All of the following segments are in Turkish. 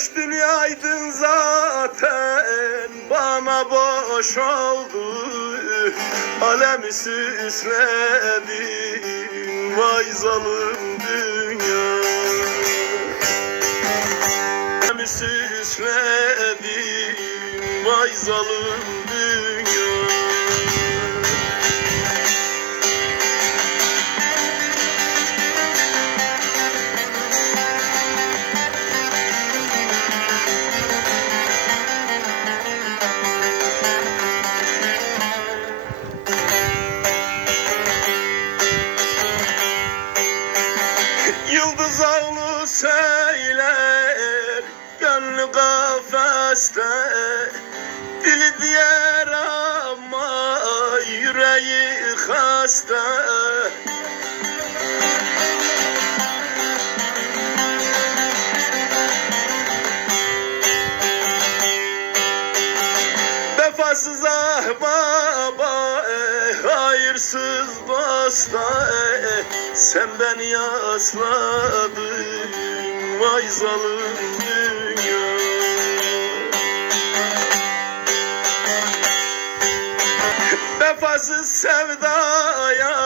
Boş dünyaydın zaten, bana boş oldu. Alemi süsledin, vay zalim dünya. Alemi süsledin, vay zalim dünya. Yıldız avlu söyler, gönlü kafeste. Dili diğer ama yüreği hasta. Vefasız ahbaba, hayırsız dosta, sen beni yasladın, vay zalim dünya. Vefasız sevdaya,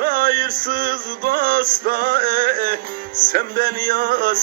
hayırsız dosta, sen beni yasladın.